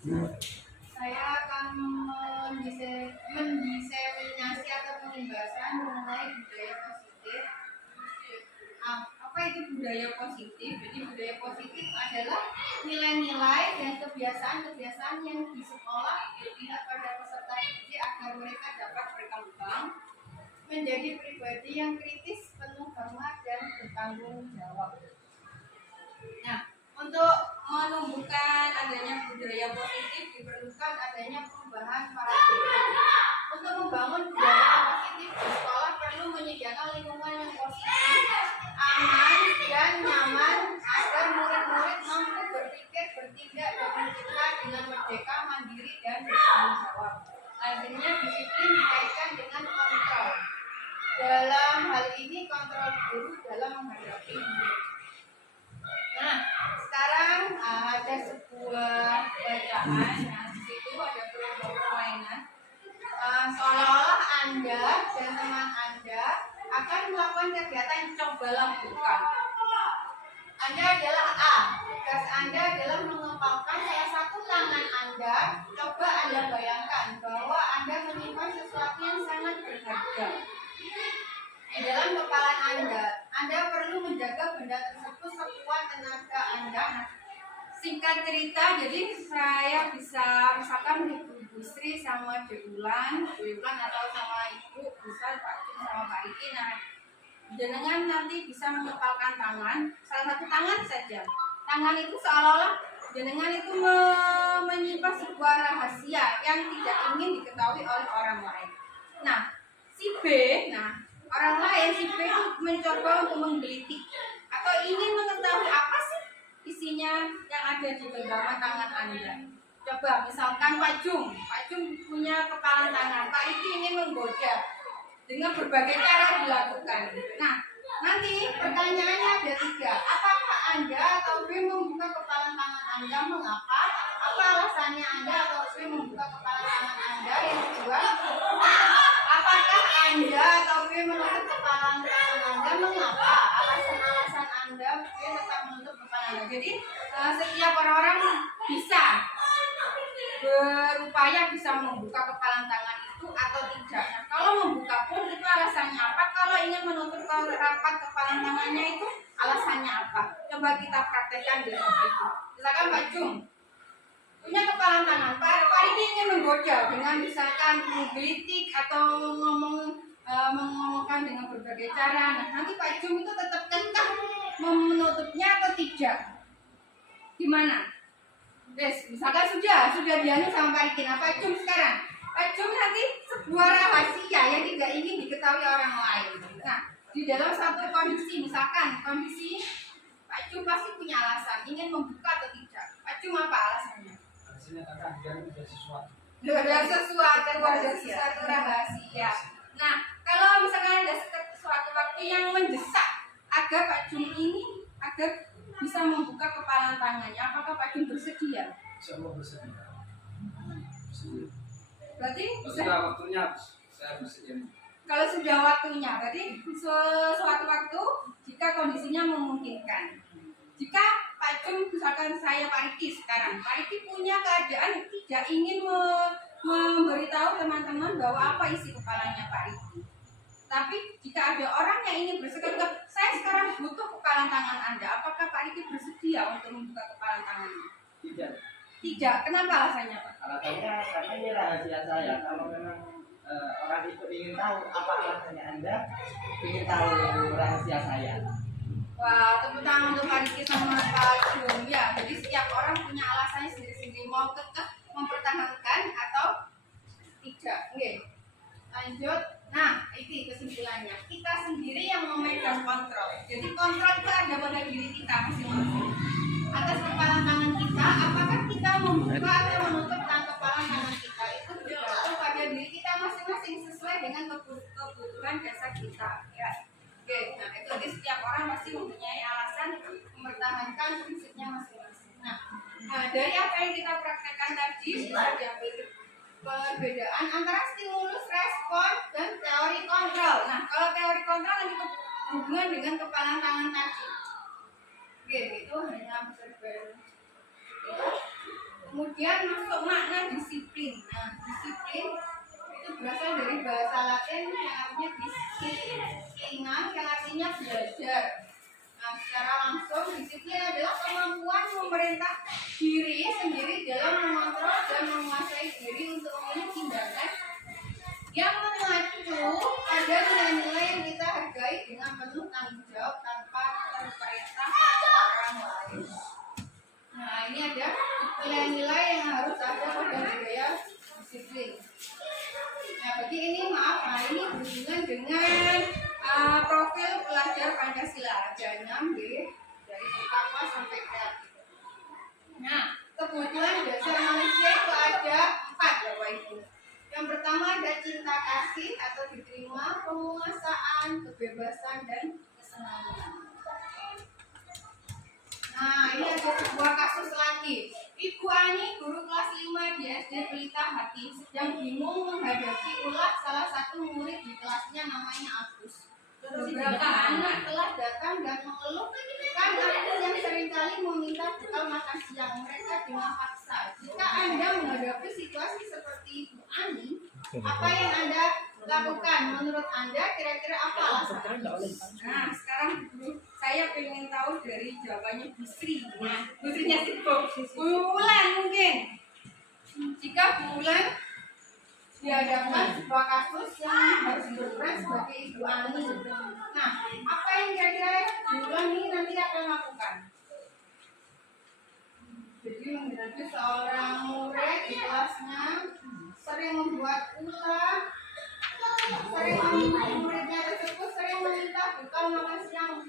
Saya akan mendiseminasi atau pembahasan mengenai budaya positif. Apa itu budaya positif? Jadi budaya positif adalah nilai-nilai dan kebiasaan-kebiasaan yang di sekolah dilihat pada peserta didik agar mereka dapat berkembang menjadi pribadi yang kritis, penuh hormat dan bertanggung jawab. Nah, untuk menumbuhkan adanya budaya positif diperlukan adanya perubahan paradigma. Untuk membangun budaya positif di sekolah perlu menyediakan lingkungan yang positif, aman dan nyaman agar murid-murid mampu berpikir, bertindak dan mencipta dengan merdeka, mandiri dan bertanggung jawab. Akhirnya disiplin dikaitkan dengan kontrol. Dalam hal ini kontrol guru dalam menghadapi murid. Nah, sekarang ada sebuah bacaan. Nah, di situ ada kelompok permainan. Seolah-olah Anda dan teman Anda akan melakukan kegiatan coba lakukan. Anda adalah A. Tugas Anda adalah mengepalkan salah satu tangan Anda. Coba Anda bayangkan bahwa Anda menyimpan sesuatu yang sangat berharga di dalam kepala Anda. Anda perlu menjaga benda tersebut sekuat tenaga Anda. Singkat cerita, jadi saya bisa misalkan Ibu Sri sama Debulan atau sama Ibu bisa Pak Cim sama Pak Riki. Nah, jenengan nanti bisa mengepalkan tangan, salah satu tangan saja. Tangan itu seolah-olah jenengan itu menyimpan sebuah rahasia yang tidak ingin diketahui oleh orang lain. Nah, si B, orang lain si B itu mencoba untuk menggelitik atau ingin mengetahui apa sih isinya yang ada di genggaman tangan Anda. Coba misalkan Pak Jum punya kepalan tangan, Pak Riki ingin menggoda dengan berbagai cara dilakukan. Nah, nanti pertanyaannya ada 3. Apakah Anda atau B membuka kepalan tangan Anda? Mengapa? Apa alasannya Anda atau B membuka kepalan tangan Anda? Yang kedua, apakah Anda atau B menutup kepalan tangan Anda? Mengapa? Alasan-alasan Anda B tetap menutup kepala Anda. Jadi setiap orang-orang bisa berupaya bisa membuka kepalan tangan itu atau tidak. Nah, kalau membuka pun itu alasannya apa? Kalau ingin menutup rapat kepalan tangannya itu alasannya apa? Coba kita praktekkan di rumah itu. Misalkan Pak Jum punya kepalan tangan, Pak Riki ingin menggoda dengan misalkan menggelitik atau mengomongkan dengan berbagai cara. Nah, nanti Pak Jum itu tetap kekeh menutupnya atau tidak? Gimana? Yes, misalkan sudah dianu sama Pak Riki. Nah, Pak Jum sekarang, Pak Jum nanti sebuah rahasia yang tidak ingin diketahui orang lain. Nah, di dalam satu kondisi, misalkan kondisi Pak Jum pasti punya alasan ingin membuka atau tidak. Pak Jum apa alasannya? Alasannya kakak dia ada sesuatu. Ada sesuatu rahasia. Nah, kalau misalkan ada suatu waktu yang mendesak agar Pak Jum ini agar bisa membuka kepalan tangannya, apakah Pak Jum bersedia? Insya Allah bersedia. Berarti sudah waktunya saya bersedia. Kalau sudah waktunya, berarti suatu waktu jika kondisinya memungkinkan. Jika Pak Jum, misalkan saya Pak Riki sekarang, Pak Riki punya keadaan tidak ingin memberitahu teman-teman bahwa apa isi kepalanya Pak Riki. Tapi jika ada orang yang ingin bersekongkol, saya sekarang butuh kepalan tangan Anda. Apakah Pak Riki bersedia untuk membuka kepalan tangannya? Tidak. Kenapa alasannya, Pak? Alasannya karena ini rahasia saya. Kalau memang orang itu ingin tahu apa alasannya Anda, ingin tahu rahasia saya. Wah, tepuk tangan untuk Pak Riki sama Pak Jum. Ya, jadi setiap orang punya alasannya sendiri-sendiri. Mau kekeh mempertahankan atau tidak. Oke. Lanjut. Nah, itu kesimpulannya. Kita sendiri yang memegang kontrol. Jadi kontrol itu ada pada diri kita masing-masing. Atas kepalan tangan kita, apakah kita membuka atau menutup kepalan tangan kita itu bergantung pada diri kita masing-masing sesuai dengan kebutuhan dasar kita. Ya. Oke. Nah, itu jadi setiap orang pasti mempunyai alasan mempertahankan prinsipnya masing-masing. Nah, dari apa yang kita praktekkan tadi bisa diambil perbedaan antara stimulus respon dan teori kontrol. Nah, kalau teori kontrol nanti berhubungan dengan kepalan tangan tadi. Oke, itu hanya observasi. Kemudian Kemudian masuk makna disiplin. Nah, disiplin itu berasal dari bahasa Latin yang artinya disciplina, yang artinya belajar. Nah, secara langsung disiplin adalah kemampuan memerintah diri sendiri dalam mengontrol dan menguasai diri untuk memilih tindakan yang mengacu pada nilai-nilai yang kita hargai dengan penuh tanggung jawab tanpa terperintah orang lain. Nah, ini ada nilai-nilai yang harus ada pada budaya disiplin. Nah, berarti ini ini berhubungan dengan profil pelajar Pancasila. Ada 6 dari pertama sampai kreatif. Nah, kebutuhan dasar manusia itu ada 4 Bapak Ibu. Yang pertama ada cinta kasih atau diterima, penguasaan, kebebasan, dan kesenangan. Nah, ini ada sebuah kasus lagi. Ibu Ani, guru kelas 5 di SD Pelita Hati, sedang bingung menghadapi ulah salah satu murid di kelasnya namanya Agus. Beberapa anak telah datang dan mengeluhkan Agus yang seringkali meminta bekal makan siang mereka dengan paksa. Jika Anda menghadapi situasi seperti Ibu Ani, apa yang Anda lakukan? Menurut Anda kira-kira apa alasan? Nah, sekarang saya pengen tahu dari jawabannya Bu Sri. Nah, Bu Srinya sibuk. Bu Wulan mungkin. Jika Bu Wulan dihadapkan sebuah kasus yang harus berperan sebagai Ibu Ani. Nah, apa yang kira-kira Bu Wulan ini nanti akan lakukan? Jadi menghadapi seorang murid di kelasnya sering membuat ulah, sering meminta muridnya tersebut sering meminta bekal makan siang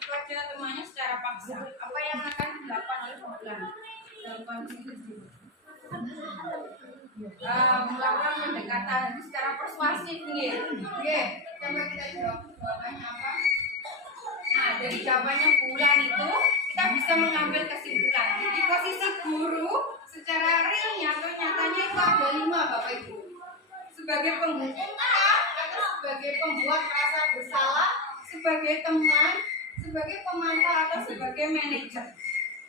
kepada temannya secara paksa. Apa yang akan dilakukan oleh Bu Wulan dalam kondisi itu? Melakukan pendekatan secara persuasif nih. Oke, coba kita jawab jawabannya apa? Nah, dari jawabannya Bu Wulan itu kita bisa mengambil kesimpulan. Di posisi guru secara realnya atau nyatanya itu ada 5 Bapak Ibu. Sebagai penghukum atau sebagai pembuat rasa bersalah, sebagai teman, sebagai pemantau atau sebagai manajer.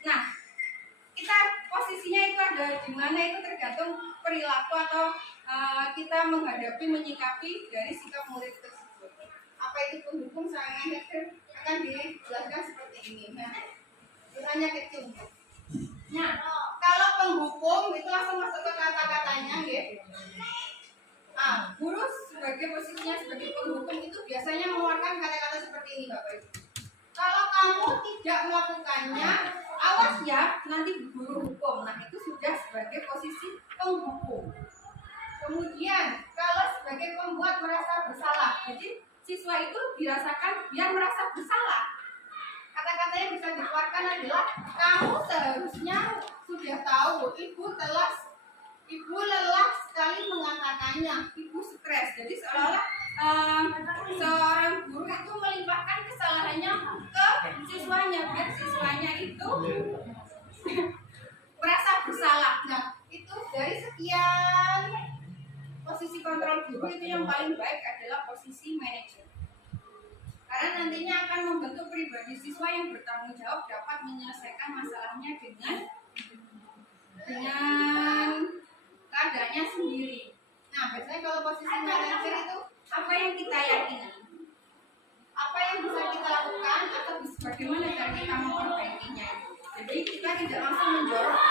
Nah, kita posisinya itu ada di mana itu tergantung perilaku atau kita menghadapi menyikapi dari sikap murid tersebut. Apa itu penghukum sama manajer akan dijelaskan seperti ini. Nah, pertanyaan kecil. Nah, kalau penghukum itu langsung masuk ke kata-katanya, ya. Guru sebagai posisinya sebagai penghukum itu biasanya mengeluarkan kata-kata seperti ini, Bapak Ibu. Kalau kamu tidak melakukannya, awas ya, nanti guru hukum. Nah, itu sudah sebagai posisi penghukum. Kemudian, kalau sebagai pembuat merasa bersalah, jadi siswa itu dirasakan biar merasa bersalah. Kata-kata yang bisa dikeluarkan adalah kamu seharusnya sudah tahu ibu lelah sekali mengatakannya, ibu stres. Jadi seolah-olah seorang guru itu melimpahkan kesalahannya ke siswanya biar siswanya itu merasa bersalah. Nah, itu dari sekian posisi kontrol guru itu yang paling baik adalah posisi manajer. Karena nantinya akan membentuk pribadi siswa yang bertanggung jawab dapat menyelesaikan masalahnya dengan keadaannya sendiri. Nah, biasanya kalau posisi manajer itu apa yang kita yakini? Apa yang bisa kita lakukan atau bagaimana cara kita memperbaikinya? Jadi kita tidak langsung menjorok,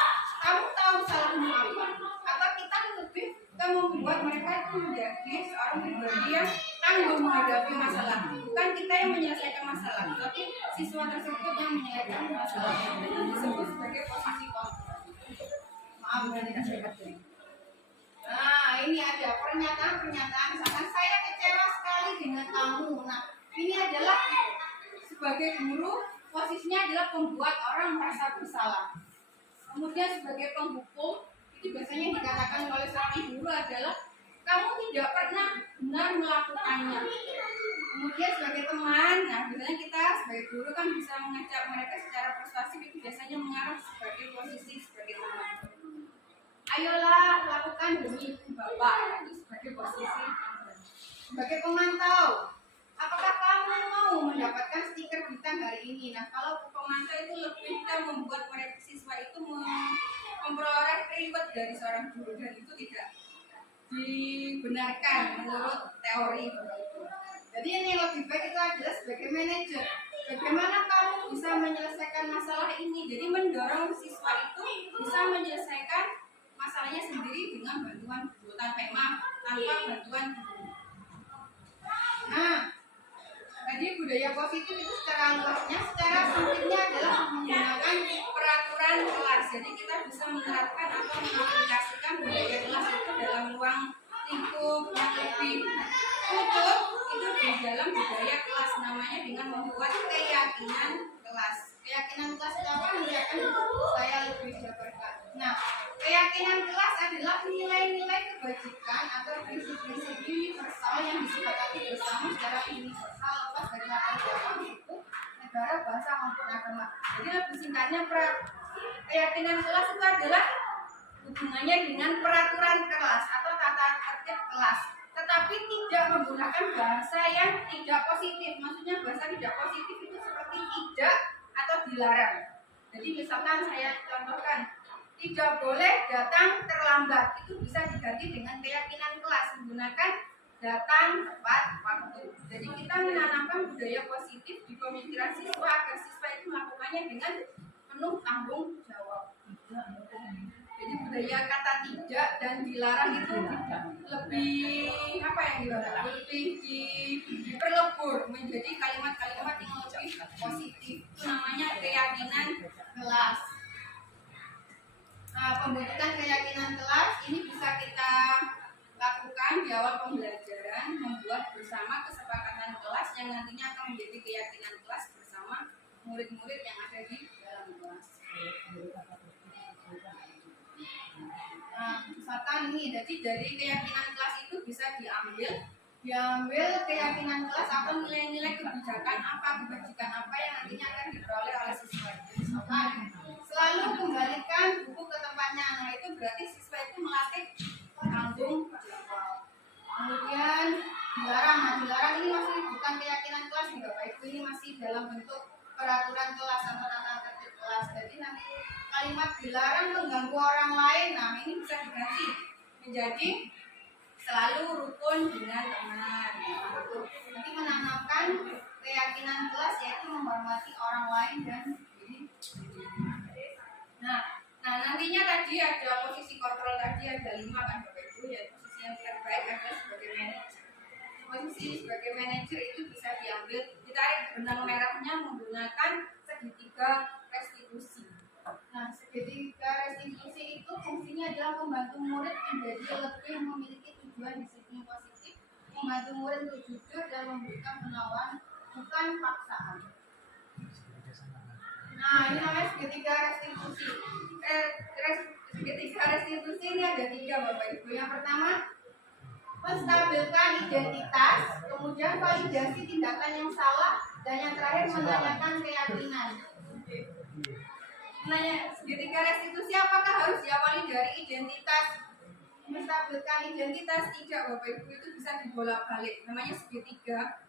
kamu tahu salahmu apa? Atau kita lebih membuat mereka itu menjadi seorang pribadi yang tangguh menghadapi masalah. Bukan kita yang menyelesaikan masalah, tapi siswa tersebut yang menyelesaikan masalah. Itu disebut sebagai posisi kontrol. Maaf, tidak sehat. Nah, ini ada pernyataan-pernyataan misalkan saya kecewa sekali dengan kamu. Nah, ini adalah sebagai guru posisinya adalah membuat orang merasa bersalah. Kemudian sebagai penghukum itu biasanya dikatakan oleh seorang guru adalah kamu tidak pernah benar melakukannya. Kemudian sebagai teman, nah biasanya kita sebagai guru kan bisa mengajak mereka secara persuasif, itu biasanya mengarah sebagai posisi sebagai teman. Ayolah lakukan demi Bapak, itu sebagai posisi. Sebagai pemantau, apakah kamu mau mendapatkan stiker bintang hari ini? Nah, kalau pemantau itu lebih kita membuat mereka siswa itu memperoleh reward dari seorang guru, dan itu tidak dibenarkan menurut teori begitu. Jadi ini yang lebih baik itu adalah sebagai manajer. Bagaimana kamu bisa menyelesaikan masalah ini? Jadi mendorong siswa itu bisa menyelesaikan masalahnya sendiri dengan bantuan guru, tanpa bantuan guru. Nah, tadi budaya positif itu secara luasnya, secara sempitnya adalah menggunakan peraturan kelas. Jadi kita bisa menerapkan atau mengaplikasikan budaya kelas itu dalam ruang lingkup yang lebih utuh, itu di dalam budaya kelas, namanya dengan membuat keyakinan kelas. Keyakinan kelas itu apa? Nanti akan saya lebih jabarkan. Nah, keyakinan kelas adalah nilai-nilai kebajikan atau prinsip-prinsip universal yang disepakati bersama secara universal lepas dari latar belakang itu negara, bahasa maupun agama. Jadi lebih singkatnya, keyakinan kelas itu adalah hubungannya dengan peraturan kelas atau tata tertib kelas, tetapi tidak menggunakan bahasa yang tidak positif. Maksudnya bahasa tidak positif itu seperti tidak atau dilarang. Jadi misalkan saya contohkan, tidak boleh datang terlambat, itu bisa diganti dengan keyakinan kelas menggunakan datang tepat waktu. Jadi kita menanamkan budaya positif di pemikiran siswa agar siswa itu melakukannya dengan penuh tanggung jawab. Jadi budaya kata tidak dan dilarang itu lebih apa yang dilarang? Lebih diperlebur menjadi kalimat-kalimat yang lebih positif. Itu namanya keyakinan kelas. Nah, pembentukan keyakinan kelas ini bisa kita lakukan di awal pembelajaran, membuat bersama kesepakatan kelas yang nantinya akan menjadi keyakinan kelas bersama murid-murid yang ada di dalam kelas. Nah, misalkan ini, jadi dari keyakinan kelas itu bisa diambil keyakinan kelas atau nilai-nilai kebijakan apa, kebajikan apa yang nantinya akan diperoleh oleh siswa. Misalkan selalu kembalikan buku ke tempatnya. Nah, itu berarti siswa itu melatih tanggung jawab. Kemudian dilarang ini masih bukan keyakinan kelas nih Bapak Ibu, ini masih dalam bentuk peraturan kelas atau tata tertib kelas. Jadi nanti kalimat dilarang mengganggu orang lain, nah ini bisa diganti menjadi selalu rukun dengan teman. Nanti menanamkan keyakinan kelas yaitu menghormati orang lain dan diri. Nah, nantinya tadi ada posisi kontrol, tadi ada 5 kan Bapak Ibu, ya posisi yang terbaik adalah sebagai manajer. Posisi sebagai manajer itu bisa diambil, ditarik benang merahnya menggunakan segitiga restitusi. Nah, segitiga restitusi itu fungsinya adalah membantu murid menjadi lebih memiliki tujuan disiplin positif, membantu murid untuk jujur dan memberikan penawaran bukan paksaan. Nah, ini namanya segitiga restitusi. Segitiga restitusi ini ada 3 Bapak Ibu. Yang pertama, menstabilkan identitas, kemudian validasi tindakan yang salah, dan yang terakhir menanyakan keyakinan. Segitiga restitusi apakah harus diawali dari identitas? Menstabilkan identitas tidak Bapak Ibu, itu bisa dibolak-balik, namanya segitiga.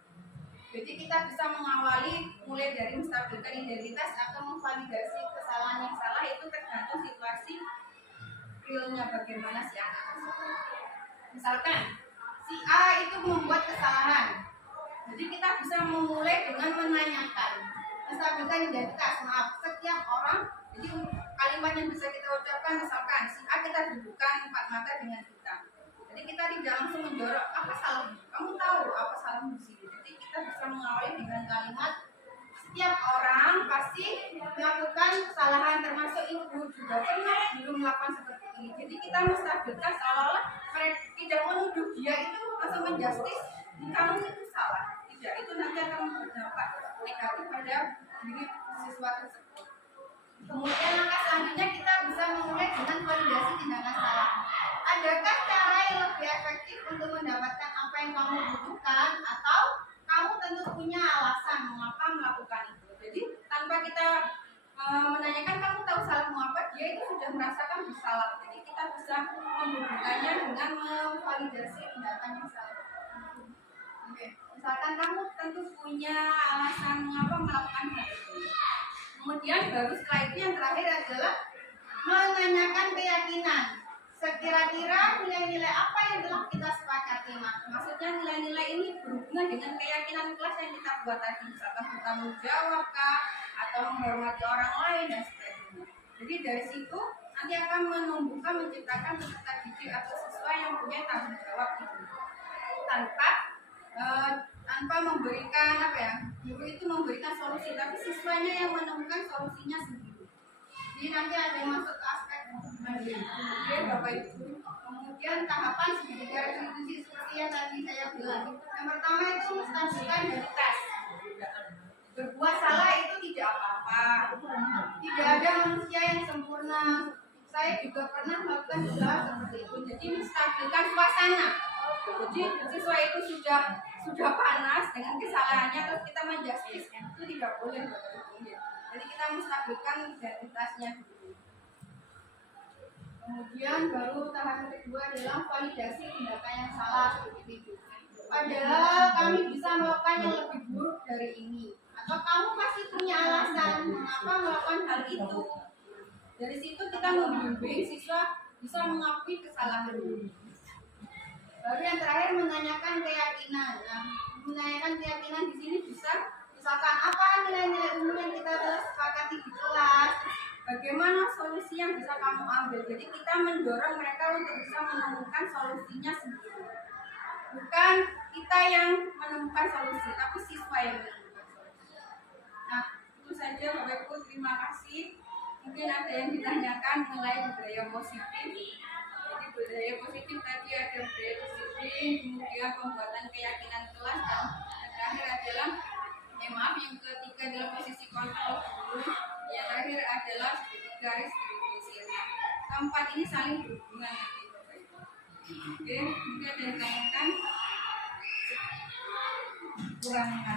Jadi kita bisa mengawali mulai dari menstabilkan identitas atau memvalidasi kesalahan yang salah, itu tergantung situasi realnya bagaimana si anak tersebut. Misalkan si A itu membuat kesalahan, jadi kita bisa memulai dengan menanyakan, menstabilkan identitas. Maaf, setiap orang, jadi kalimat yang bisa kita ucapkan, misalkan si A kita dudukan 4 mata dengan kita. Jadi kita tidak langsung menjorok apa salahmu, kamu tahu apa salahmu di sini. Jadi kita bisa mengawali dengan kalimat, setiap orang pasti melakukan kesalahan, termasuk ibu juga pernah dulu melakukan seperti ini. Jadi kita menstabilkan seolah-olah mereka tidak menuduh dia itu langsung menjustis kamu itu salah. Tidak, itu nanti akan berdampak negatif pada diri siswa tersebut. Kemudian langkah selanjutnya kita bisa memulai dengan validasi tindakan salah. Adakah cara yang lebih efektif untuk mendapatkan apa yang kamu butuhkan, atau kamu tentu punya alasan mengapa melakukan itu. Jadi tanpa kita menanyakan kamu tahu salahmu apa, dia itu sudah merasakan bersalah. Jadi kita bisa menghubungkannya dengan memvalidasi tindakan yang salah. Oke. Misalkan kamu tentu punya alasan mengapa melakukan hal itu. Kemudian baru setelah itu yang terakhir adalah menanyakan keyakinan. Sekira-kira nilai-nilai apa yang telah kita sepakati? Maksudnya nilai-nilai ini berhubungan dengan keyakinan kelas yang kita buat tadi, misalkan bertanggung jawab kah, atau menghormati orang lain dan sebagainya. Jadi dari situ nanti akan menumbuhkan, menciptakan peserta didik atau siswa yang punya tanggung jawab itu, tanpa memberikan guru itu memberikan solusi, tapi siswanya yang menemukan solusinya sendiri. Jadi nanti ada yang masuk ke aspek Bapak Ibu. Kemudian tahapan sebagai restitusi seperti yang tadi saya bilang. Yang pertama itu menstabilkan dari tes. Berbuat salah itu tidak apa-apa. Tidak ada manusia yang sempurna. Saya juga pernah melakukan hal seperti itu. Jadi menstabilkan suasana. Jadi siswa itu sudah panas dengan kesalahannya, terus kita menjustis itu tidak boleh. Jadi kita menstabilkan identitasnya dulu. Kemudian baru tahap kedua adalah validasi tindakan yang salah seperti itu. Padahal kami bisa melakukan yang lebih buruk dari ini, atau kamu pasti punya alasan mengapa melakukan hal itu. Dari situ kita membimbing siswa bisa mengakui kesalahan. Baru yang terakhir menanyakan keyakinan. Nah, menanyakan keyakinan di sini bisa misalkan apa nilai-nilai umum yang kita telah sepakati di kelas. Bagaimana solusi yang bisa kamu ambil? Jadi kita mendorong mereka untuk bisa menemukan solusinya sendiri. Bukan kita yang menemukan solusi, tapi siswa yang menemukan solusi. Nah, itu saja Bapak Ibu, terima kasih. Mungkin ada yang ditanyakan mengenai budaya positif. Jadi budaya positif tadi ada budaya disiplin, kemudian pembuatan keyakinan kelas, dan yang terakhir adalah yang ketiga adalah posisi kontrol guru. Yang terakhir adalah garis distribusi. Keempat ini saling berhubungan. Oke, mungkin ada yang ditanyakan? Kurang ya,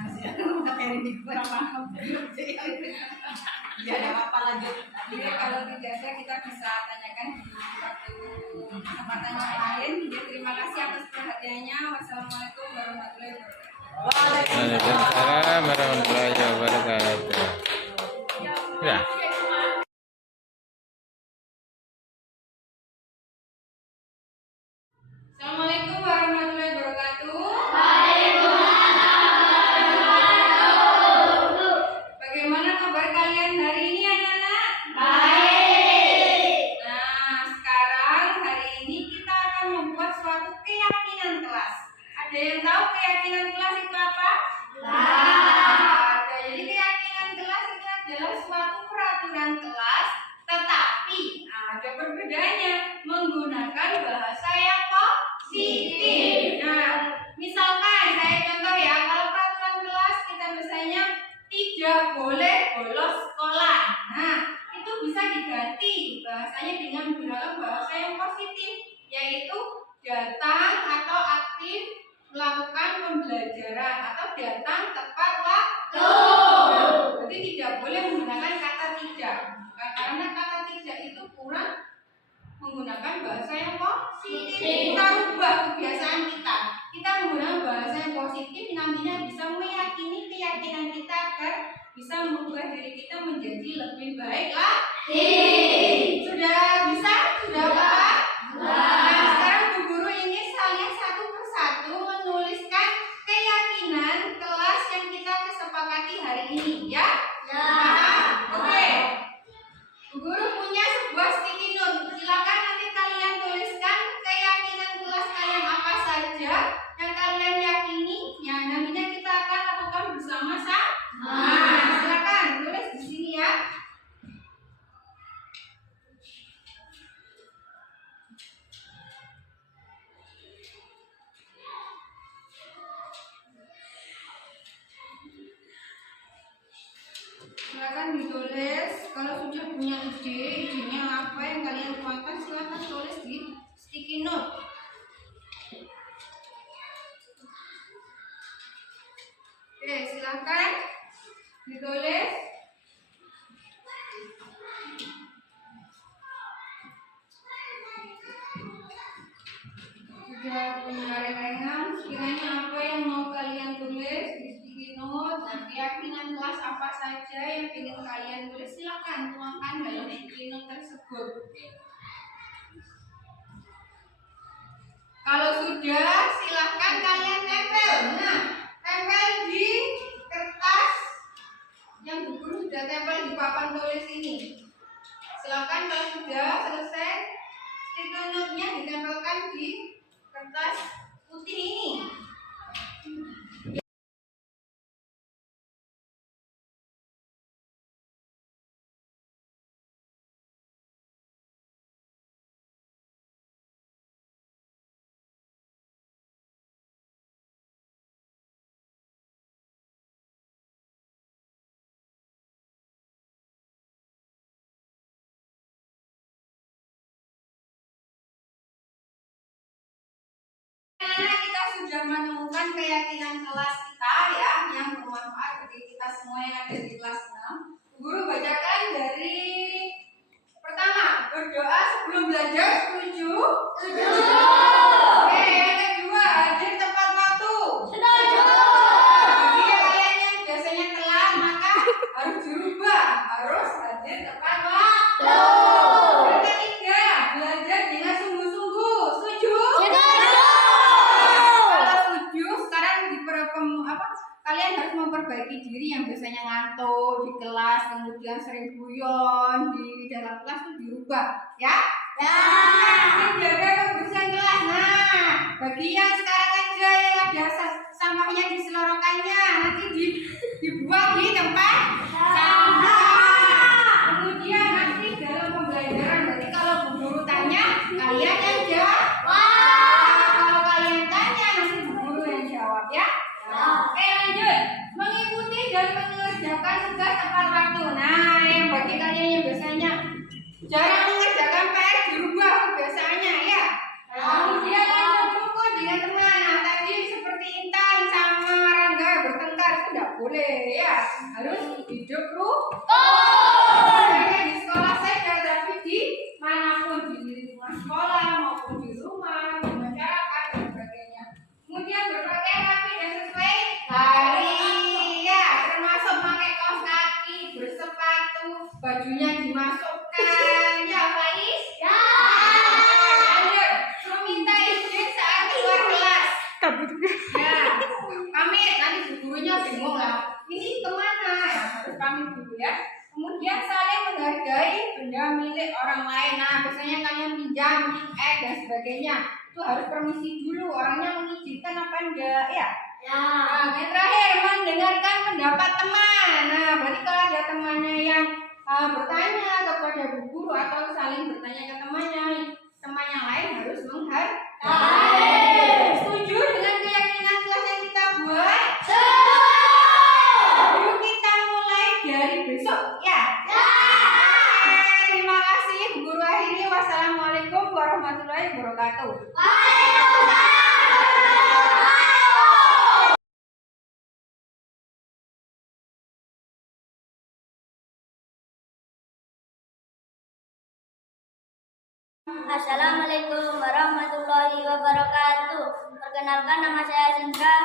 materi di paham. Tidak ada apa lagi. Jadi kalau tidak ada kita bisa tanyakan di waktu kesempatan yang lain. Jadi terima kasih atas perhatiannya. Wassalamualaikum warahmatullahi wabarakatuh. Waalaikumsalam warahmatullahi wabarakatuh. Ya. Assalamualaikum warahmatullahi wabarakatuh. Bagaimana kabar kalian hari ini anak-anak? Baik. Nah, sekarang hari ini kita akan membuat suatu keyakinan kelas. Ada yang tahu keyakinan kelas itu apa? Ada. Jadi keyakinan kelas itu adalah suatu peraturan kelas, tetapi ada perbedaannya menggunakan bahasa yang positif. Nah, misalkan saya contoh ya, kalau peraturan kelas kita biasanya tidak boleh bolos sekolah. Nah, itu bisa diganti bahasanya dengan menggunakan bahasa yang positif, yaitu datang atau aktif melakukan pembelajaran atau datang tepat waktu. Jadi tidak boleh menggunakan kata tidak, karena kata tidak itu kurang menggunakan bahasa yang positif. Kita rubah kebiasaan kita. Kita menggunakan bahasa yang positif, nantinya bisa meyakini keyakinan kita agar bisa mengubah diri kita menjadi lebih baik lagi. Sudah bisa? Sudah paham? Nah, sekarang Bu Guru ini kalian satu persatu menuliskan keyakinan kelas yang kita kesepakati hari ini, ya? Oke. Bu Guru punya sebuah sticky note. Silakan nanti kalian tuliskan keyakinan kelas kalian apa saja yang kalian yakini. Ya, nantinya kita akan lakukan bersama-sama. Silakan tulis di sini ya. Silakan ditulis. Kalau sudah punya idenya apa yang kalian tuangkan, silakan tulis di sticky note. Oke, silakan ditulis. Sudah punya rengan, sekiranya apa yang mau kalian tulis di sticky note. Nah, keyakinan kelas apa saja yang ingin kalian tulis, silakan tuangkan dalam sticky note tersebut. Kalau sudah, silakan kalian tempel. Nah, tempel di kertas yang Bu Guru sudah tempel di papan tulis ini. Silakan kalau sudah selesai, sticky note-nya ditempelkan di kertas putih ini. Kita sudah menemukan keyakinan kelas kita ya, yang bermanfaat bagi kita semua yang ada di kelas 6. Guru bacakan dari pertama, berdoa sebelum belajar, setuju? Setuju. Oke, yang kedua, hadir tepat waktu. Setuju. Bagi kalian yang biasanya telat, maka harus dirubah, harus hadir tepat waktu. Yang ketiga, belajar dengan sungguh-sungguh. Setuju? Kalian harus memperbaiki diri yang biasanya ngantuk di kelas, kemudian sering guyon di dalam kelas itu dirubah, ya? Ya. Jaga kebersihan kelas. Nah, bagi yang sekarang aja yang ada sampahnya diselorokannya, nanti dibuang di tempat sampah. Kemudian nanti dalam pembelajaran, berarti kalau Bu Guru tanya, kalian yang jawab. Kalau kalian tanya, nanti Bu Guru yang jawab, ya? Oke, lanjut. Mengikuti dan mengerjakan tugas tepat waktu. Nah, yang bagi kalian yang biasanya jarang mengerjakan PR, dirubah kebiasaannya, ya. Kemudian lanjut rukun dengan teman. Nah, tadi seperti Intan sama Rangga bertengkar itu tidak boleh, ya. Harus hidup rukun. Di sekolah saya tapi di manapun, di lingkungan sekolah maupun di rumah, di masyarakat dan sebagainya. Kemudian berpakaian rapi dan sesuai hari, ya, termasuk pakai kaos kaki, bersepatu, bajunya dimasukkan, ya, Faiz? Ya. Lanjut, meminta izin saat keluar kelas. Ya, pamit, nanti Bu Gurunya bingung lah. Ini kemana? Ya, harus pamit dulu, ya. Kemudian saling menghargai benda milik orang lain. Nah, biasanya kalian pinjam, dan sebagainya. Itu harus permisi dulu, orangnya mengizinkan apa enggak, ya? Ya. Nah, yang terakhir, mendengarkan pendapat teman. Nah, berarti kalau ada temannya yang bertanya kepada Bu Guru atau saling bertanya ke teman yang lain harus menghargai. Setuju dengan keyakinan kelas yang kita buat? Setuju. Yuk kita mulai dari besok, ya? Ya. Terima kasih Bu Guru akhiri. Wassalamualaikum warahmatullahi wabarakatuh. Assalamualaikum warahmatullahi wabarakatuh. Perkenalkan, nama saya Sindra,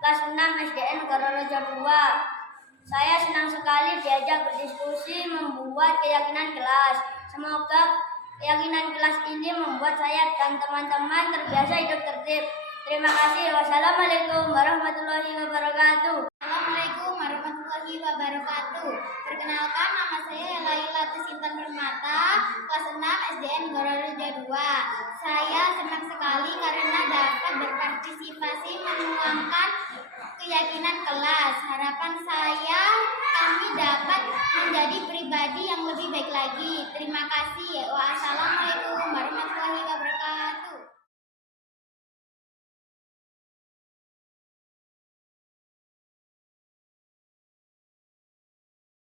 kelas 6 SDN Gororejo 2. Saya senang sekali diajak berdiskusi membuat keyakinan kelas. Semoga keyakinan kelas ini membuat saya dan teman-teman terbiasa hidup tertib. Terima kasih. Wassalamualaikum warahmatullahi wabarakatuh. Assalamualaikum warahmatullahi wabarakatuh. Perkenalkan, nama saya Laila Tusintan Permata, kelas 6 SDN Gororejo 2. Saya senang sekali karena dapat berpartisipasi menuangkan keyakinan kelas. Harapan saya kami dapat menjadi pribadi yang lebih baik lagi. Terima kasih. Wassalamualaikum warahmatullahi wabarakatuh.